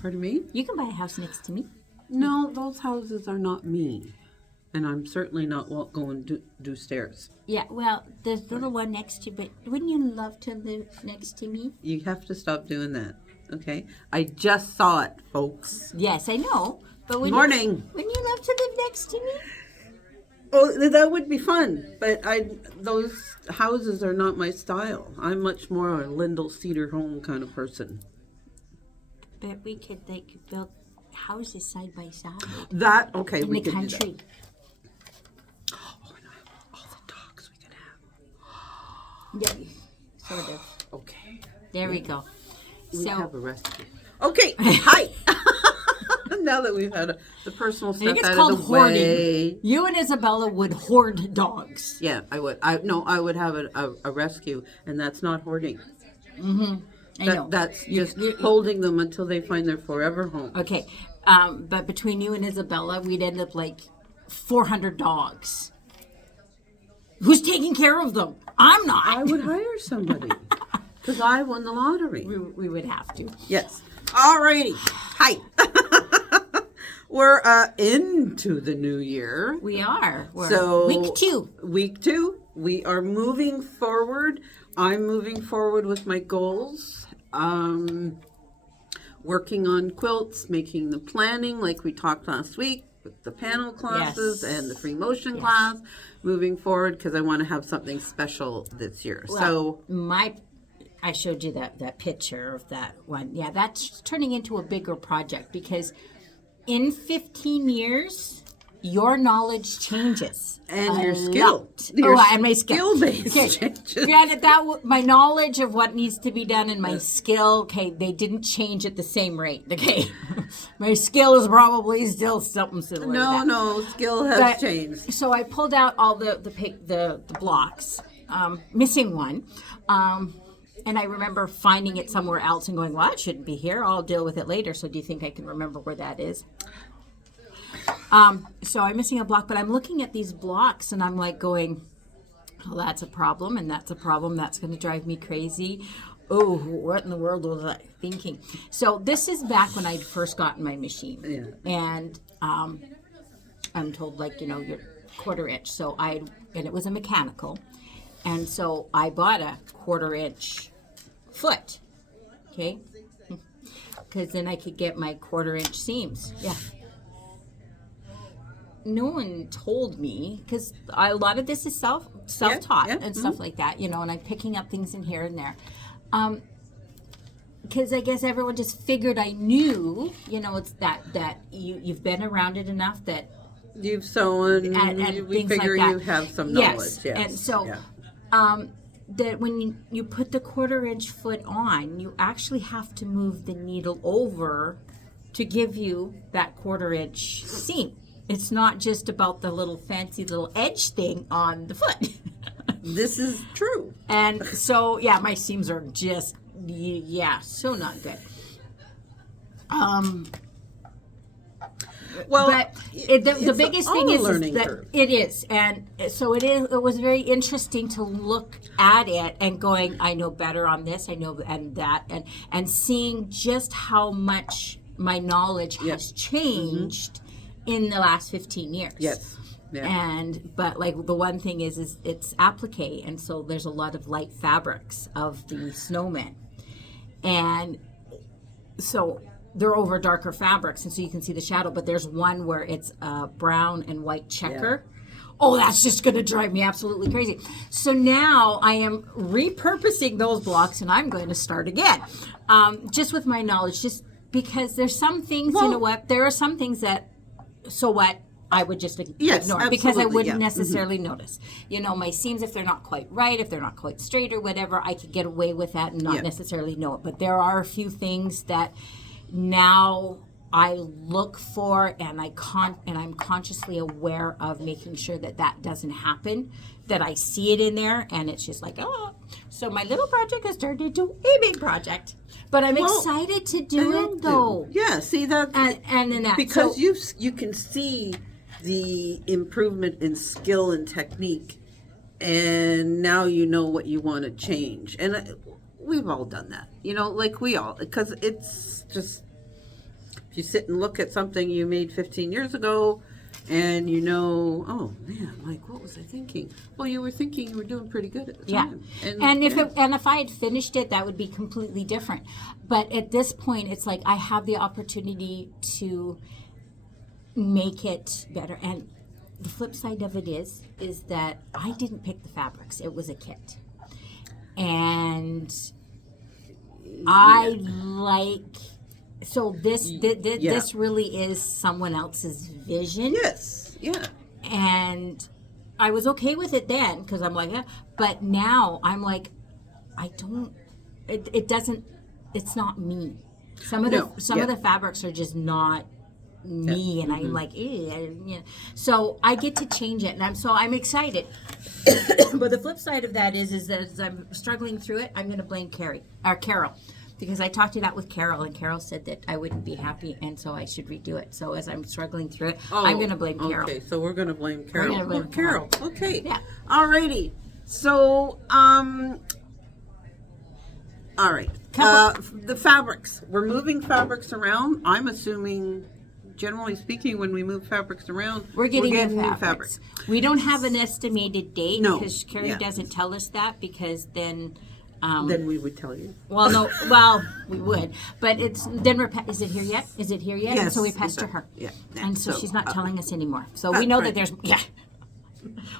Pardon me? You can buy a house next to me. No, those houses are not me. And I'm certainly not going to do stairs. Yeah, well, there's the little one next to you, but wouldn't you love to live next to me? You have to stop doing that, okay? I just saw it, folks. Yes, I know. But Morning. Wouldn't you love to live next to me? Oh, that would be fun. But those houses are not my style. I'm much more a Lindell Cedar Home kind of person. But we could build houses side by side. That, okay, in we the could country. do that. Oh, and all the dogs we could have. Yeah, sort of. Okay. There we go. We So have a recipe. Okay, hi. Now that we've had the personal I stuff think it's out called of the hoarding. way. You and Isabella would hoard dogs. Yeah, I would. I would have a rescue, and that's not hoarding. Mm-hmm. I know. That's just holding them until they find their forever home. Okay, but between you and Isabella, we'd end up like 400 dogs. Who's taking care of them? I'm not. I would hire somebody because I won the lottery. We would have to. Yes. Alrighty. Hi. We're into the new year. We are. We're So week 2. Week 2. We are moving forward. I'm moving forward with my goals. Working on quilts, making the planning like we talked last week with the panel classes and the free motion class. Moving forward because I want to have something special this year. Well, I showed you that picture of that one. Yeah, that's turning into a bigger project because in 15 years, your knowledge changes. And your skill. And my skill. Skill-based changes. Granted, my knowledge of what needs to be done and my skill, okay, they didn't change at the same rate, okay? My skill is probably still something similar to that. No, skill has changed. So I pulled out all the blocks, missing one. And I remember finding it somewhere else and going, well, it shouldn't be here. I'll deal with it later. So do you think I can remember where that is? So I'm missing a block, but I'm looking at these blocks and I'm like going, well, that's a problem and that's a problem. That's going to drive me crazy. Oh, what in the world was I thinking? So this is back when I'd first gotten my machine. Yeah. And I'm told, like, your 1/4 inch. And it was a mechanical. And so I bought a 1/4 inch foot, okay? Because then I could get my 1/4 inch seams. Yeah. No one told me, because a lot of this is self-taught and stuff like that, and I'm picking up things in here and there. Because I guess everyone just figured I knew, it's that you've been around it enough that you've sewn, and we figure like you have some knowledge. Yes. And so that when you put the 1/4 inch foot on, you actually have to move the needle over to give you that 1/4 inch seam. It's not just about the little fancy little edge thing on the foot. This is true. And so, my seams are just, so not good. Well, but the biggest thing is that curve. It is, and so it is. It was very interesting to look at it and going, I know better on this, I know, and that, and seeing just how much my knowledge has changed in the last 15 years. Yes. Yeah. But like the one thing is it's applique, and so there's a lot of light fabrics of the snowmen, and so they're over darker fabrics, and so you can see the shadow. But there's one where it's brown and white checker. Yeah. Oh, that's just going to drive me absolutely crazy. So now I am repurposing those blocks, and I'm going to start again, just with my knowledge, just because there's some things. Well, you know what? There are some things that. So what? I would just ignore because I wouldn't necessarily notice. My seams, if they're not quite right, if they're not quite straight or whatever, I could get away with that and not necessarily know it. But there are a few things that now I look for, and I'm consciously aware of making sure that doesn't happen, that I see it in there, and it's just like, oh. So my little project has turned into a big project. But I'm excited to do it, though. Yeah, see that, and then that because you can see the improvement in skill and technique, and now you know what you want to change. And we've all done that, like we all, because it's just you sit and look at something you made 15 years ago, and you know, oh man, like what was I thinking? Well, you were thinking you were doing pretty good at the time. And if I had finished it, that would be completely different. But at this point, it's like I have the opportunity to make it better. And the flip side of it is that I didn't pick the fabrics; it was a kit, and I like. So this really is someone else's vision. Yes, yeah. And I was okay with it then because I'm like, but now I'm like, I don't. It doesn't. It's not me. Some of the fabrics are just not me, and I'm like, so I get to change it, and I'm excited. But the flip side of that is that as I'm struggling through it, I'm going to blame Carol. Because I talked to that with Carol, and Carol said that I wouldn't be happy, and so I should redo it. So as I'm struggling through it, I'm going to blame Carol. Okay, so we're going to blame Carol. We're gonna blame Carol. Okay. Yeah. Alrighty. So, all right. The fabrics. We're moving fabrics around. I'm assuming, generally speaking, when we move fabrics around, we're getting new fabrics. We don't have an estimated date because Carrie doesn't tell us that because then we would tell you. Well, no. Well, we would, but it's then is it here yet? Is it here yet? Yes, and so we pester her. Yeah. And so she's not telling us anymore. So we know that there's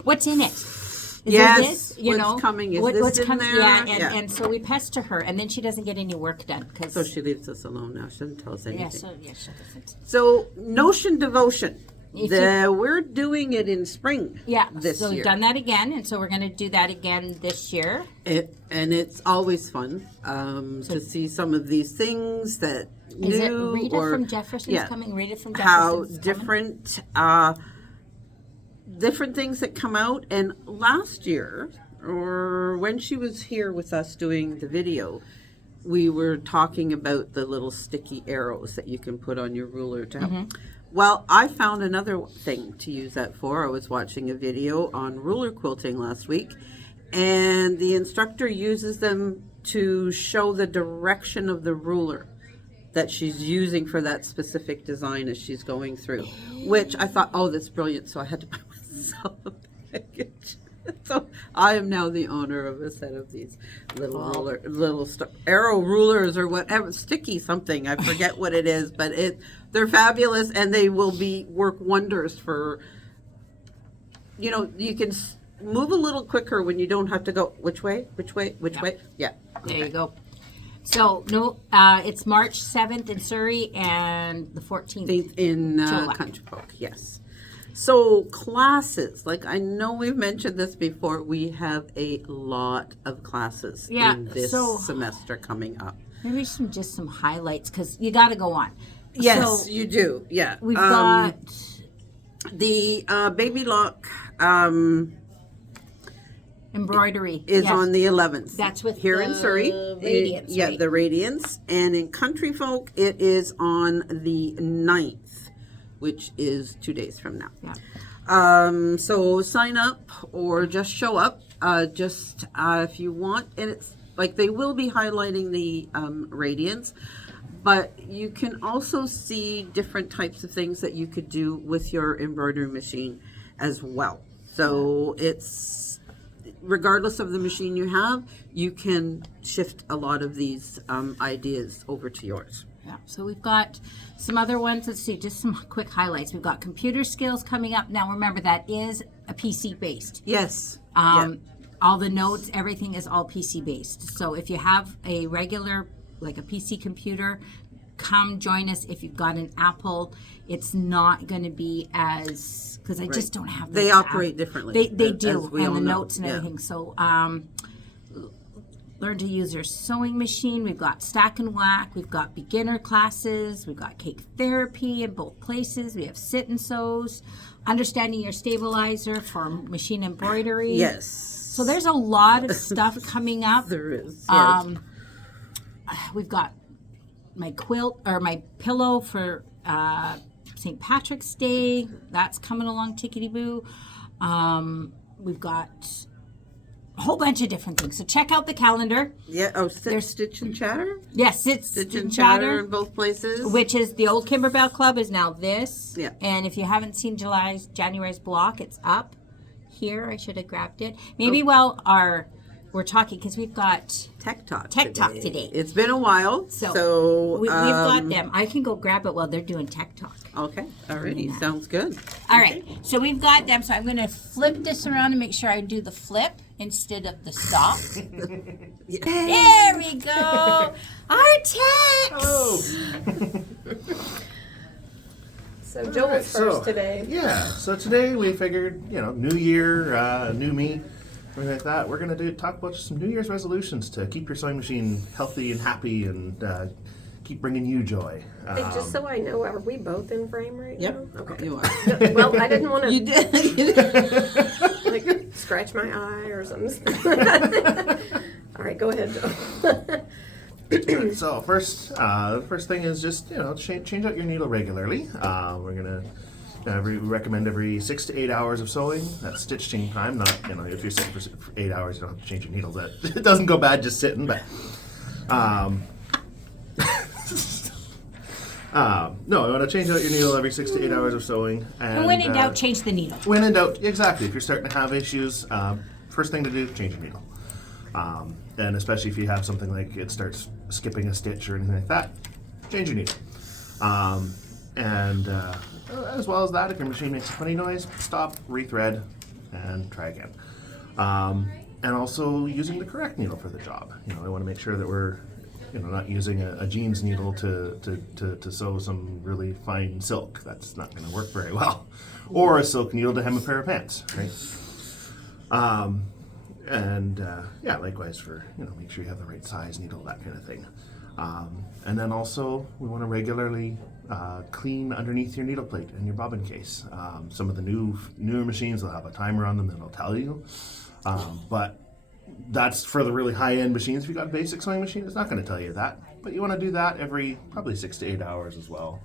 what's in it. Is yes. This? What's coming? Is this what's in coming? there? Yeah. And so we pester her, and then she doesn't get any work done so she leaves us alone now. She doesn't tell us anything. Yeah. She doesn't. So Notion Devotion. We're doing it in spring. Yeah. This year. So we've done that again, and so we're going to do that again this year. And it's always fun to see some of these things that is it Rita from Jefferson's coming? Rita from Jefferson's how different different things that come out. And last year, or when she was here with us doing the video, we were talking about the little sticky arrows that you can put on your ruler to help. Well, I found another thing to use that for. I was watching a video on ruler quilting last week, and the instructor uses them to show the direction of the ruler that she's using for that specific design as she's going through, which I thought, oh, that's brilliant. So I had to buy myself a package. So I am now the owner of a set of these little arrow rulers or whatever, sticky something. I forget what it is, but they're fabulous, and they will work wonders for, you can move a little quicker when you don't have to go, which way? Yeah. There you go. So, it's March 7th in Surrey and the 14th in Country Folk, yes. So classes, like I know we've mentioned this before, we have a lot of classes in this semester coming up. Maybe just some highlights because you got to go on. Yes, you do. Yeah, we've got the Baby Lock embroidery is on the 11th. That's with here in Surrey. Radiance, right? The Radiance, and in Country Folk it is on the 9th. Which is 2 days from now. Yeah. So sign up or just show up. If you want, and it's like they will be highlighting the Radiance, but you can also see different types of things that you could do with your embroidery machine as well. So it's regardless of the machine you have, you can shift a lot of these ideas over to yours. Yeah, so we've got some other ones. Let's see, just some quick highlights. We've got computer skills coming up. Now, remember, that is a PC based. Yes. All the notes, everything is all PC based. So if you have a regular, like a PC computer, come join us. If you've got an Apple, it's not going to be as, because I just don't have They operate differently. They do, and the notes and everything. So, learn to use your sewing machine. We've got stack and whack. We've got beginner classes. We've got cake therapy in both places. We have sit and sews. Understanding your stabilizer for machine embroidery. Yes. So there's a lot of stuff coming up. There is. Yes. We've got my quilt or my pillow for St. Patrick's Day. That's coming along tickety boo. We've got a whole bunch of different things. So check out the calendar. Yeah. Oh, Stitch and Chatter. Yes, it's Stitch and Chatter, Chatter in both places. which is the old Kimberbell Club is now this. Yeah. And if you haven't seen January's block, it's up here. I should have grabbed it. Maybe while we're talking, because we've got Tech Talk today. It's been a while, so we've got them. I can go grab it while they're doing Tech Talk. Okay, alrighty, sounds good. All right, so we've got them. So I'm going to flip this around and make sure I do the flip instead of the stop. There we go. Our text. Oh. So Joel's first today. Yeah, so today we figured, new year, new me, something like that. We're going to talk about just some New Year's resolutions to keep your sewing machine healthy and happy and keep bringing you joy. Hey, just so I know, are we both in frame right Yep. now? Okay. You are. Well, I didn't want You to did. like scratch my eye or something. All right, go ahead, Joel. So first thing is just change out your needle regularly. We're gonna we recommend every 6 to 8 hours of sewing. That's stitching time. Not if you're sitting for 8 hours, you don't have to change your needles. That it doesn't go bad just sitting, but. No, I want to change out your needle every 6 to 8 hours of sewing. And when in doubt, change the needle. When in doubt, exactly. If you're starting to have issues, first thing to do, change your needle. And especially if you have something like it starts skipping a stitch or anything like that, change your needle. And as well as that, if your machine makes a funny noise, stop, rethread, and try again. And also using the correct needle for the job. I want to make sure that we're not using a jeans needle to sew some really fine silk. That's not going to work very well. Or a silk needle to hem a pair of pants, right? Likewise for, make sure you have the right size needle, that kind of thing. And then also, we want to regularly clean underneath your needle plate and your bobbin case. Some of the newer machines will have a timer on them that'll tell you. But that's for the really high-end machines. If you've got a basic sewing machine, it's not going to tell you that. But you want to do that every probably 6 to 8 hours as well.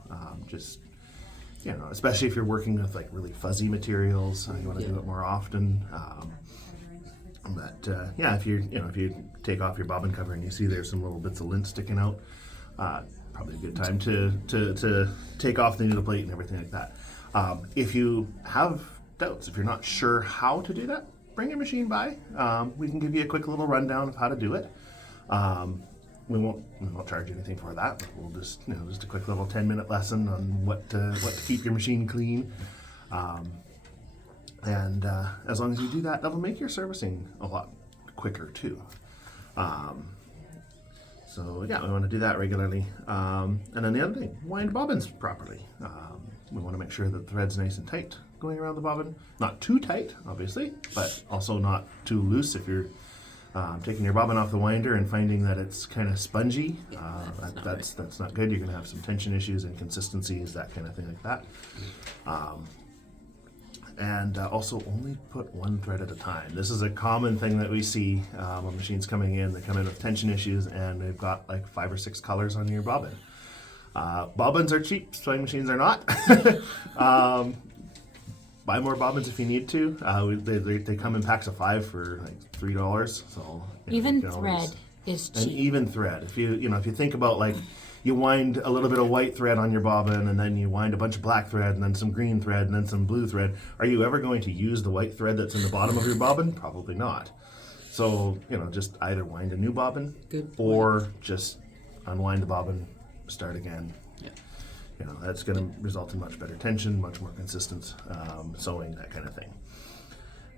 Especially if you're working with like really fuzzy materials, you want to do it more often. If you take off your bobbin cover and you see there's some little bits of lint sticking out, probably a good time to take off the needle plate and everything like that. If you have doubts, if you're not sure how to do that, bring your machine by. We can give you a quick little rundown of how to do it. We won't charge you anything for that. We'll just a quick little 10-minute lesson on what to keep your machine clean. And as long as you do that, that'll make your servicing a lot quicker too. We want to do that regularly. And then the other thing, wind bobbins properly. We want to make sure that the thread's nice and tight going around the bobbin. Not too tight, obviously, but also not too loose. If you're taking your bobbin off the winder and finding that it's kind of spongy, that's not good. You're going to have some tension issues, inconsistencies, that kind of thing like that. And also only put one thread at a time. This is a common thing that we see when machines coming in. They come in with tension issues and they've got like 5 or 6 colors on your bobbin. Bobbins are cheap, sewing machines are not. Buy more bobbins if you need to. They come in packs of 5 for like $3. So even thread is cheap. And even thread. If you think about like you wind a little bit of white thread on your bobbin and then you wind a bunch of black thread and then some green thread and then some blue thread, are you ever going to use the white thread that's in the bottom of your bobbin? Probably not. So, just either wind a new bobbin or just unwind the bobbin, start again. Yeah. That's going to result in much better tension, much more consistent sewing, that kind of thing.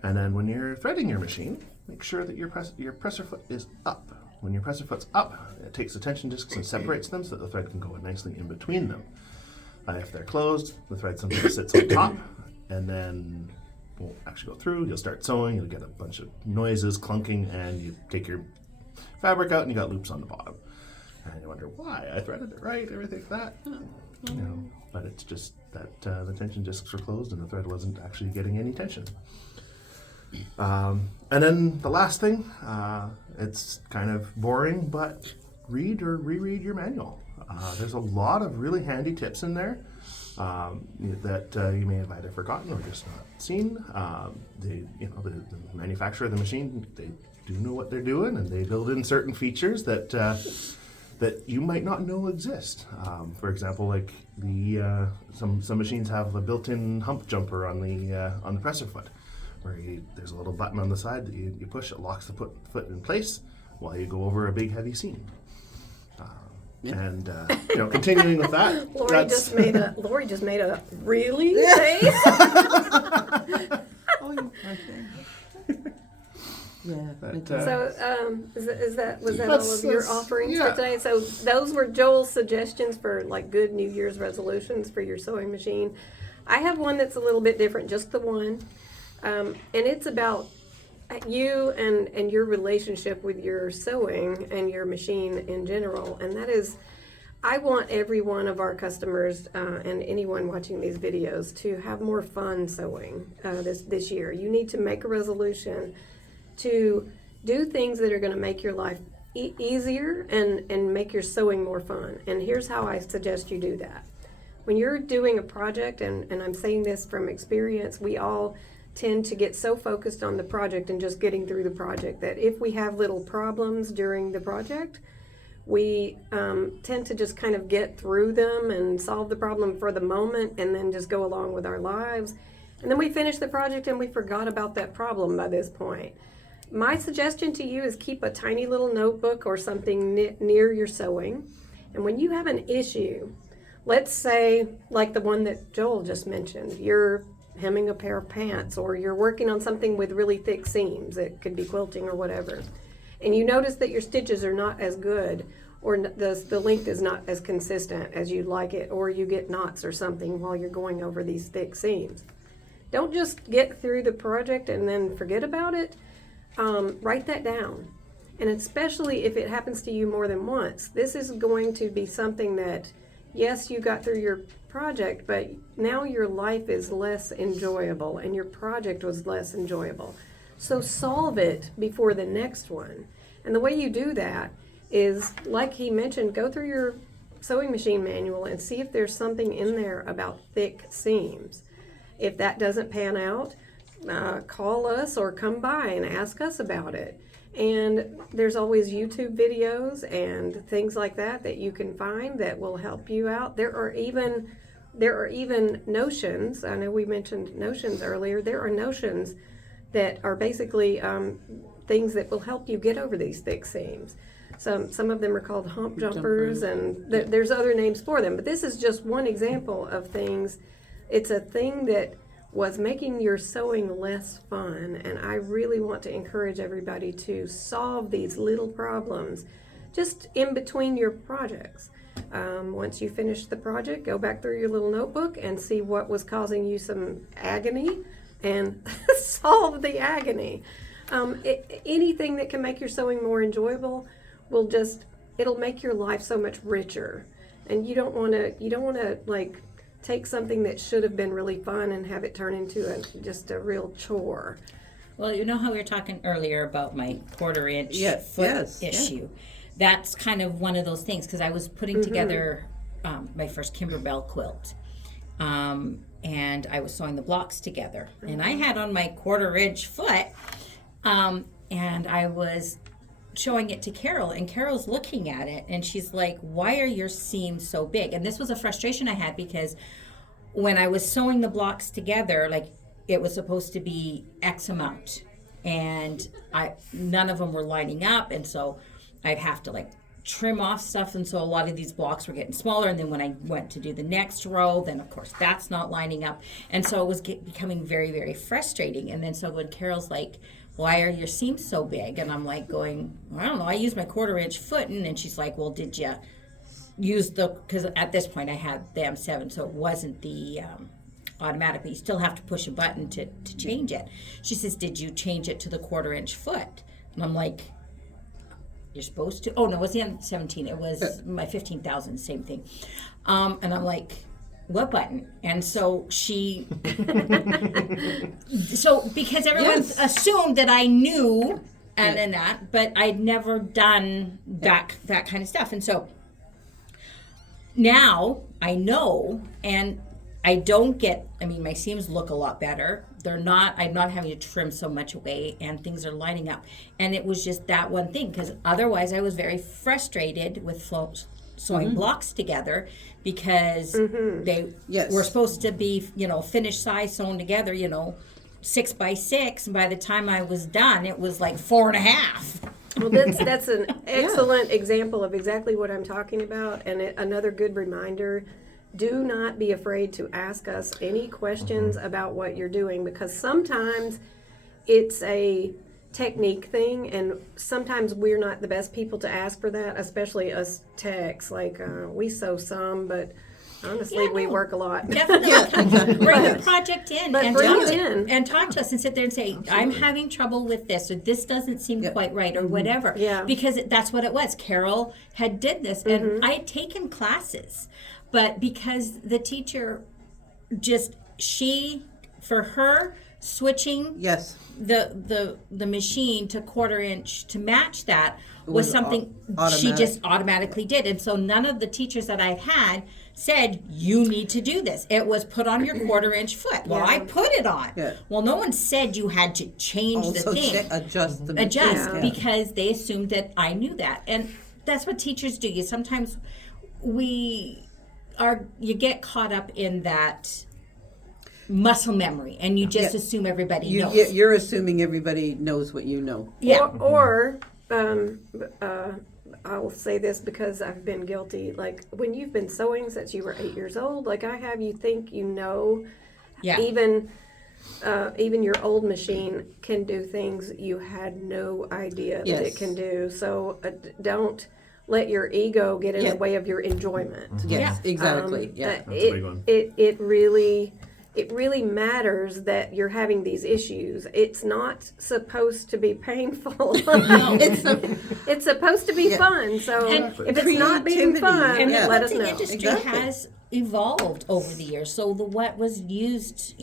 And then when you're threading your machine, make sure that your presser foot is up. When your presser foot's up, it takes the tension discs and separates them so that the thread can go nicely in between them. If they're closed, the thread sometimes sits on top and then won't actually go through. You'll start sewing, you'll get a bunch of noises, clunking, and you take your fabric out and you got loops on the bottom. And you wonder why, I threaded it right, everything like that. But it's just that the tension discs were closed and the thread wasn't actually getting any tension. And then the last thing, it's kind of boring, but read or reread your manual. There's a lot of really handy tips in there. that you may have either forgotten or just not seen. The manufacturer of the machine, they do know what they're doing, and they build in certain features that that you might not know exist. For example, like some machines have a built-in hump jumper on the presser foot, where there's a little button on the side that you push. It locks the foot in place while you go over a big heavy seam. And continuing with that, Lori just made a really face. Oh, you poor thing. Yeah. So, was that all of your offerings for today? So those were Joel's suggestions for like good New Year's resolutions for your sewing machine. I have one that's a little bit different, just the one, and it's about you and your relationship with your sewing and your machine in general. And that is, I want every one of our customers and anyone watching these videos to have more fun sewing this year. You need to make a resolution to do things that are going to make your life easier and make your sewing more fun. And here's how I suggest you do that. When you're doing a project, and I'm saying this from experience, we all tend to get so focused on the project and just getting through the project that if we have little problems during the project, we tend to just kind of get through them and solve the problem for the moment and then just go along with our lives. And then we finish the project and we forgot about that problem by this point. My suggestion to you is keep a tiny little notebook or something near your sewing. And when you have an issue, let's say like the one that Joel just mentioned, you're hemming a pair of pants, or you're working on something with really thick seams, it could be quilting or whatever, and you notice that your stitches are not as good, or the length is not as consistent as you'd like it, or you get knots or something while you're going over these thick seams. Don't just get through the project and then forget about it. Write that down. And especially if it happens to you more than once, this is going to be something that, yes, you got through your project, but now your life is less enjoyable and your project was less enjoyable. So solve it before the next one. And the way you do that is, like he mentioned, go through your sewing machine manual and see if there's something in there about thick seams. If that doesn't pan out, call us or come by and ask us about it. And there's always YouTube videos and things like that you can find that will help you out. There are even notions. I know we mentioned notions earlier. There are notions that are basically things that will help you get over these thick seams. Some of them are called hump jumpers, and there's other names for them. But this is just one example of things. It's a thing that was making your sewing less fun, and I really want to encourage everybody to solve these little problems just in between your projects. Once you finish the project, go back through your little notebook and see what was causing you some agony and solve the agony. Anything that can make your sewing more enjoyable it'll make your life so much richer. And you don't want to like take something that should have been really fun and have it turn into just a real chore. Well, you know how we were talking earlier about my quarter-inch foot issue? Yeah. That's kind of one of those things, because I was putting together my first Kimberbell quilt, and I was sewing the blocks together. And I had on my quarter-inch foot, and I was showing it to Carol, and Carol's looking at it, and she's like, why are your seams so big? And this was a frustration I had, because when I was sewing the blocks together, like, it was supposed to be X amount, and none of them were lining up, and so I'd have to like trim off stuff, and so a lot of these blocks were getting smaller, and then when I went to do the next row, then of course that's not lining up, and so it was becoming very, very frustrating. And then so when Carol's like, why are your seams so big? And I'm like going, well, I don't know, I use my quarter-inch footing. And she's like, well, did you use because at this point I had the M7, so it wasn't the automatic, but you still have to push a button to change it. She says, did you change it to the quarter-inch foot? And I'm like, you're supposed to. Oh, no, it was the M17. It was my 15,000, same thing. And I'm like, what button? And so she, because everyone assumed that I knew and that, but I'd never done that kind of stuff. And so now I know, and I don't get, I mean, my seams look a lot better. I'm not having to trim so much away, and things are lining up. And it was just that one thing, because otherwise I was very frustrated with sewing blocks together, because they were supposed to be, finished size sewn together, 6 by 6. And by the time I was done, it was like 4.5. Well, that's an excellent example of exactly what I'm talking about, and another good reminder. Do not be afraid to ask us any questions about what you're doing, because sometimes it's a technique thing, and sometimes we're not the best people to ask for that, especially us techs. Like, we sew some, but honestly, we work a lot. Definitely. Bring the project in and bring talk it in. and talk to us and sit there and say, I'm having trouble with this, or this doesn't seem quite right, or whatever. Yeah. Because that's what it was. Carol had did this, and I had taken classes, but because the teacher for her, switching the machine to 1/4 inch to match that was something she just automatically did. And so none of the teachers that I've had said, you need to do this. It was put on your 1/4 inch foot. Well, I put it on. Yeah. Well, no one said you had to change the thing. Adjust the machine. Because they assumed that I knew that. And that's what teachers do. Sometimes you get caught up in that muscle memory, and you just assume everybody knows. You're assuming everybody knows what you know. Yeah. Or I will say this because I've been guilty. Like, when you've been sewing since you were 8 years old, like I have, you think you know. Yeah. Even your old machine can do things you had no idea that it can do. So don't let your ego get in the way of your enjoyment. Yes, exactly. That's a big one. It really matters that you're having these issues. It's not supposed to be painful. It's supposed to be fun. So if it's not being fun, and let us know. The industry has evolved over the years. So what was used,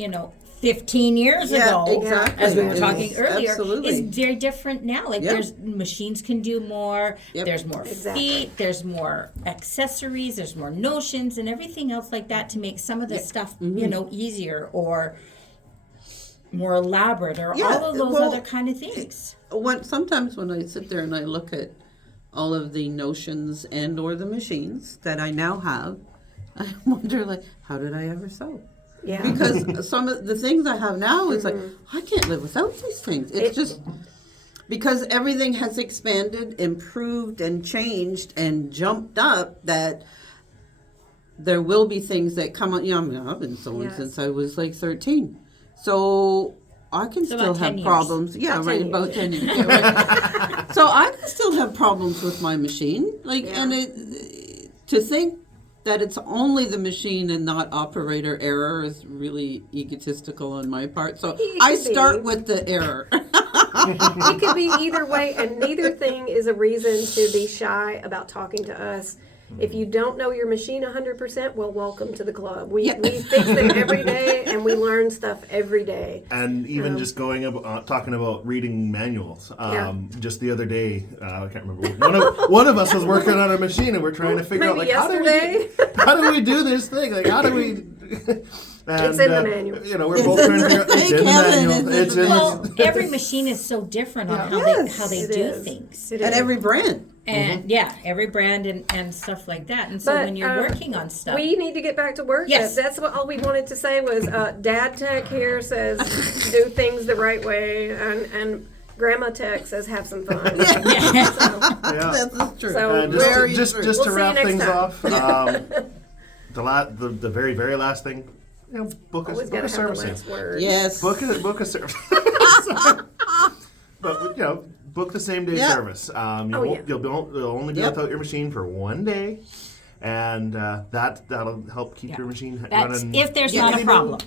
15 years ago, as we were talking earlier, is very different now. Like, there's machines can do more. There's more feet. There's more accessories. There's more notions and everything else like that to make some of this stuff, easier or more elaborate, or all of those other kind of things. Sometimes when I sit there and I look at all of the notions and or the machines that I now have, I wonder, like, how did I ever sew? Yeah. Because some of the things I have now is like, I can't live without these things. It's just because everything has expanded, improved, and changed and jumped up, that there will be things that come on. I've been sewing since I was like 13. So I can still have problems. Yeah, right, about 10 years. Yeah, right. So I can still have problems with my machine. And to think that it's only the machine and not operator error is really egotistical on my part. So I start with the error. It could be either way, and neither thing is a reason to be shy about talking to us. If you don't know your machine 100%, well, welcome to the club. We fix it every day, and we learn stuff every day. And even just talking about reading manuals. Just the other day, I can't remember. One of us was working on a machine, and we're trying to figure out, like, how do we do this thing? Like, how do we? It's in the manual. We're both trying to figure out. It's in the manual. Every machine is so different on how they do things. And every brand. And every brand and stuff like that. And so when you're working on stuff, we need to get back to work. Yes, that's what all we wanted to say was Dad Tech here says do things the right way, and Grandma Tech says have some fun. That's true. So just to wrap things off, the very, very last thing, book a service. Yes, book a service. But book the same day service. You'll only be without your machine for 1 day, and that'll help keep your machine running. If there's not a problem.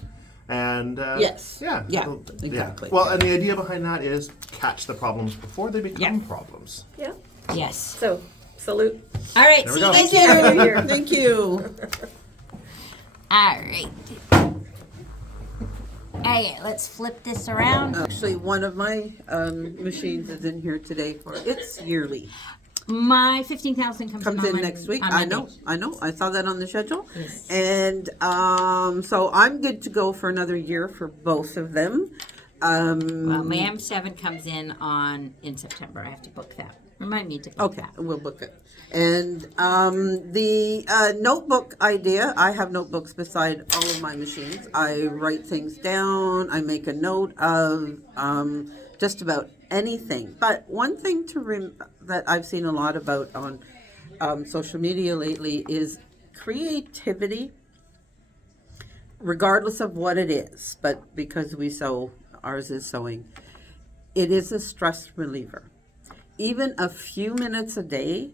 And exactly. Well, and the idea behind that is catch the problems before they become problems. Yeah. Yes. So salute. All right. See you guys later. Thank you. All right. Okay, let's flip this around. Actually, one of my machines is in here today for its yearly. My 15,000 comes in on next week. on I Monday. know. I saw that on the schedule. Yes. And so I'm good to go for another year for both of them. Well, my M7 comes in September. I have to book that. Remind me to book Okay, that. we'll book it. And the notebook idea, I have notebooks beside all of my machines. I write things down. I make a note of just about anything. But one thing that I've seen a lot about on social media lately is creativity, regardless of what it is. But because we sew, ours is sewing, it is a stress reliever. Even a few minutes a day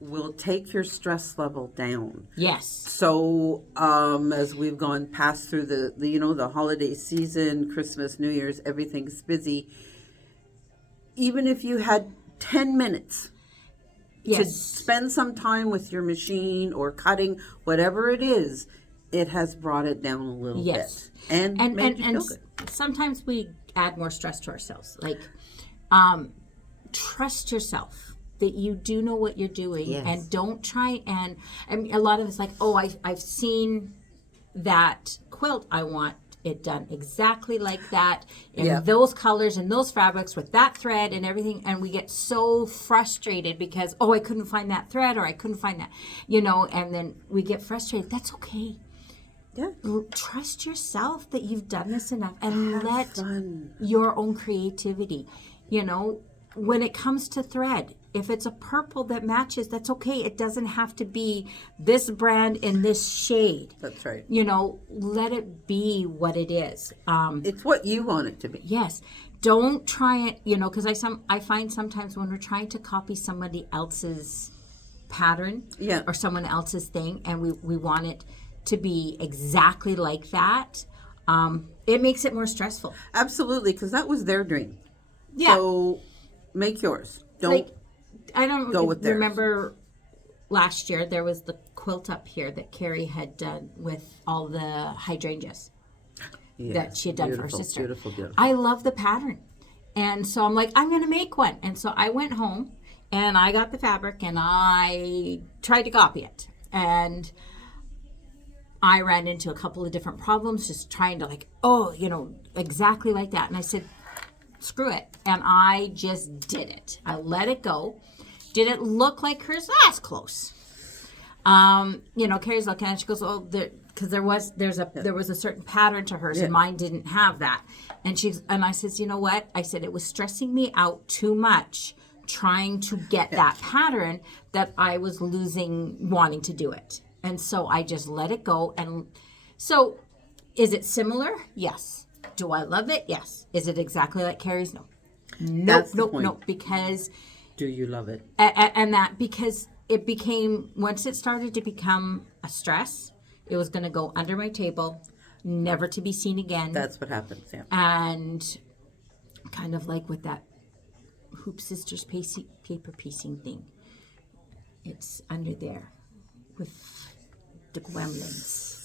will take your stress level down. Yes. So as we've gone past through the holiday season, Christmas, New Year's, everything's busy. Even if you had 10 minutes to Yes. spend some time with your machine or cutting, whatever it is, it has brought it down a little Yes. bit and made you feel good. Sometimes we add more stress to ourselves. Like, trust yourself that you do know what you're doing. Yes. And don't try and, I mean, a lot of it's like, oh, I've seen that quilt. I want it done exactly like that in Yeah. those colors and those fabrics with that thread and everything. And we get so frustrated because, oh, I couldn't find that thread or I couldn't find that, and then we get frustrated. That's okay. Yeah. Trust yourself that you've done this enough and let fun. your own creativity, when it comes to thread, if it's a purple that matches, that's okay. It doesn't have to be this brand in this shade. That's right. Let it be what it is. It's what you want it to be. Yes. Don't try it, because I find sometimes when we're trying to copy somebody else's pattern Yeah. or someone else's thing and we want it to be exactly like that, it makes it more stressful. Absolutely, because that was their dream. Yeah. So make yours. Don't. Like, I don't go with theirs. remember last year there was the quilt up here that Carrie had done with all the hydrangeas that she had done for her sister. Beautiful. I love the pattern. And so I'm like, I'm going to make one. And so I went home and I got the fabric and I tried to copy it. And I ran into a couple of different problems just trying to exactly like that. And I said, screw it. And I just did it. I let it go. Did it look like hers? That's close. Carrie's looking at it. She goes, oh, because there was a certain pattern to hers and mine didn't have that. And I says, you know what? I said, it was stressing me out too much trying to get that pattern that I was losing wanting to do it. And so I just let it go. And so is it similar? Yes. Do I love it? Yes. Is it exactly like Carrie's? No. Nope. Because Do you love it? because it became, once it started to become a stress, it was going to go under my table, never to be seen again. That's what happens, yeah. And kind of like with that Hoop Sisters paper piecing thing. It's under there with the gremlins.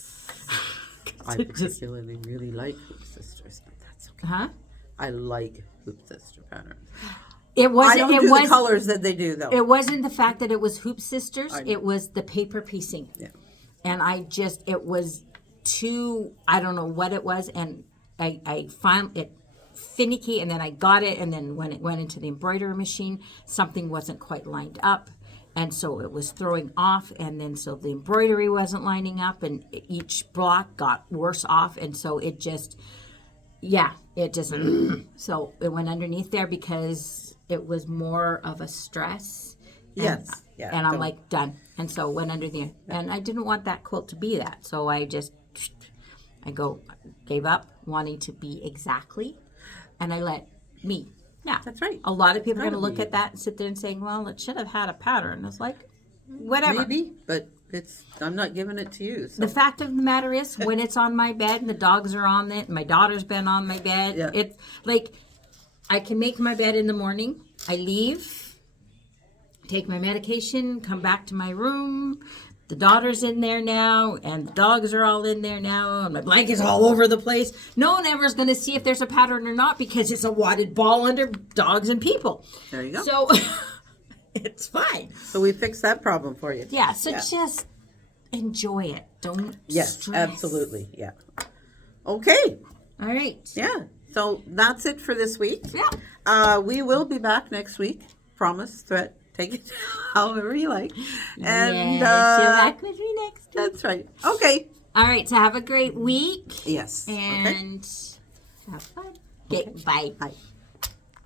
I particularly really like Hoop Sisters, but that's okay. Huh? I like Hoop Sister pattern. It wasn't. I don't it do was the colors that they do, though. It wasn't the fact that it was Hoop Sisters. It was the paper piecing. Yeah. And it was too, I don't know what it was. And I found it finicky, and then I got it. And then when it went into the embroidery machine, something wasn't quite lined up. And so it was throwing off. And then so the embroidery wasn't lining up. And each block got worse off. And so it just, so it went underneath there because it was more of a stress. Yes. And I'm like, done. And so went under there. And I didn't want that quilt to be that. So I gave up wanting to be exactly. And I let me. Now, That's right. a lot of people are going to Gotta look be. at that and sit there and saying, well, it should have had a pattern. It's like, whatever. Maybe, but I'm not giving it to you. So. The fact of the matter is, when it's on my bed and the dogs are on it, and my daughter's been on my bed, Yeah. it's like I can make my bed in the morning. I leave, take my medication, come back to my room. The daughter's in there now, and the dogs are all in there now, and my blanket's all over the place. No one ever is going to see if there's a pattern or not because it's a wadded ball under dogs and people. There you go. So It's fine. So we fixed that problem for you. Yeah, so just enjoy it. Don't Yes, stress. absolutely. Yeah. Okay. All right. Yeah. So that's it for this week. Yeah. We will be back next week. Promise, threat, take it however you like. And yes, you're back with me next week. that's right. Okay. All right, so have a great week. Yes. Okay. And have fun. Okay, bye. Bye.